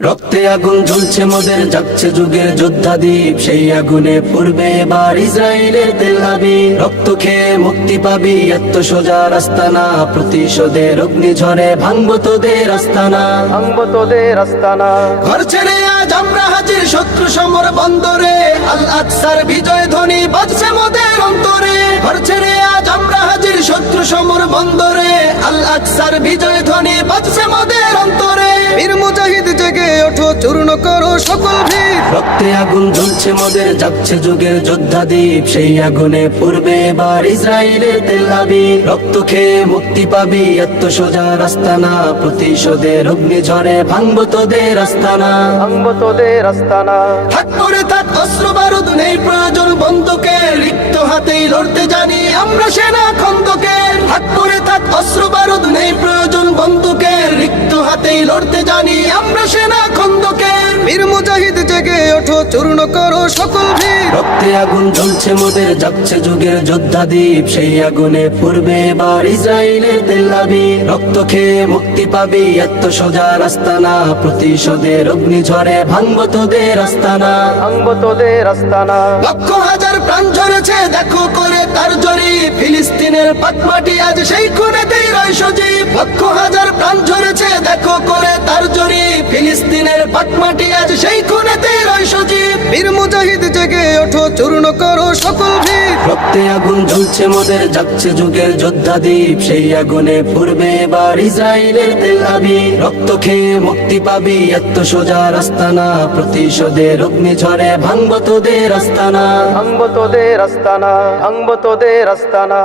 রক্তে আগুন জ্বলছে মোদের, যাচ্ছে যুগের যোদ্ধা দ্বীপ, সেই আগুনে পড়বে এবার ইসরায়েলের তেল আবিব। রক্ত খেয়ে মুক্তি পাবি, এত সোজা রাস্তা না, প্রতিশোধের অগ্নিঝড়ে ভাঙবো তোদের আস্তানা, ভাঙবো তোদের আস্তানা। ঘর ছেড়ে আজ আমরা হাজির শত্রু সমর বন্দরে, আল আকসার বিজয় ধ্বনি বাজছে মোদের অন্তরে। ঘর ছেড়ে আজ আমরা হাজির শত্রু সমর বন্দরে, আল আকসার বিজয় ধ্বনি বাজছে মোদের অন্তরে। বীর মুজাহিদ জেগে ওঠো, চূর্ণ করো সকল ভিড়। রক্তে আগুন জ্বলছে মোদের, যাচ্ছে যুগের যোদ্ধা দ্বীপ, সেই আগুনে পড়বে এবার ইসরায়েলের তেল আবিব। রক্ত খেয়ে মুক্তি পাবি, এত সোজা রাস্তা না, প্রতিশোধের অগ্নিঝড়ে ভাঙবো তোদের আস্তানা, ভাঙবো তোদের আস্তানা। থাক পরে থাক অস্ত্র বারুদ, নেই প্রয়োজন বন্দুকের, রিক্ত হাতেই লড়তে জানি আমরা সেনা খন্দকের। থাক পরে থাক অস্ত্র বারুদ, নেই প্রয়োজন বন্দুকের, রিক্ত হাতেই লড়তে জানি আমরা সেনা খন্দকের। বীর মুজাহিদ জেগে ওঠো, চূর্ণ করো সকল ভিড়। রক্তে আগুন জ্বলছে মোদের, যাচ্ছে যুগের যোদ্ধা দ্বীপ, সেই আগুনে পড়বে এবার ইসরায়েলের তেল আবিব। রক্ত খেয়ে মুক্তি পাবি, এত সোজা রাস্তা না, প্রতিশোধের অগ্নিঝড়ে ভাঙবো তোদের আস্তানা, ভাঙবো তোদের আস্তানা। লক্ষ হাজার প্রাণ ঝরেছে দেখো করে তার জরি, ফিলিস্তিনের পাকমাটি আজ সেই খুনেতেই রয় সজীব। লক্ষ হাজার প্রাণ ঝরেছে দেখো করে তার জরি, ফিলিস্তিনের পাকমাটি আজ সেই খুনেতেই রয় সজীব। বীর মুজাহিদ জেগে ওঠো, চূর্ণ করো সকল ভিড়। রক্তে আগুন জ্বলছে মোদের, যাচ্ছে যুগের যোদ্ধা দ্বীপ, সেই আগুনে পড়বে এবার ইসরায়েলের তেল আবিব। রক্ত খেয়ে মুক্তি পাবি, এত সোজা রাস্তা না, প্রতিশোধের অগ্নিঝড়ে ভাঙবো তোদের আস্তানা, ভাঙবো তোদের আস্তানা, ভাঙবো তোদের আস্তানা।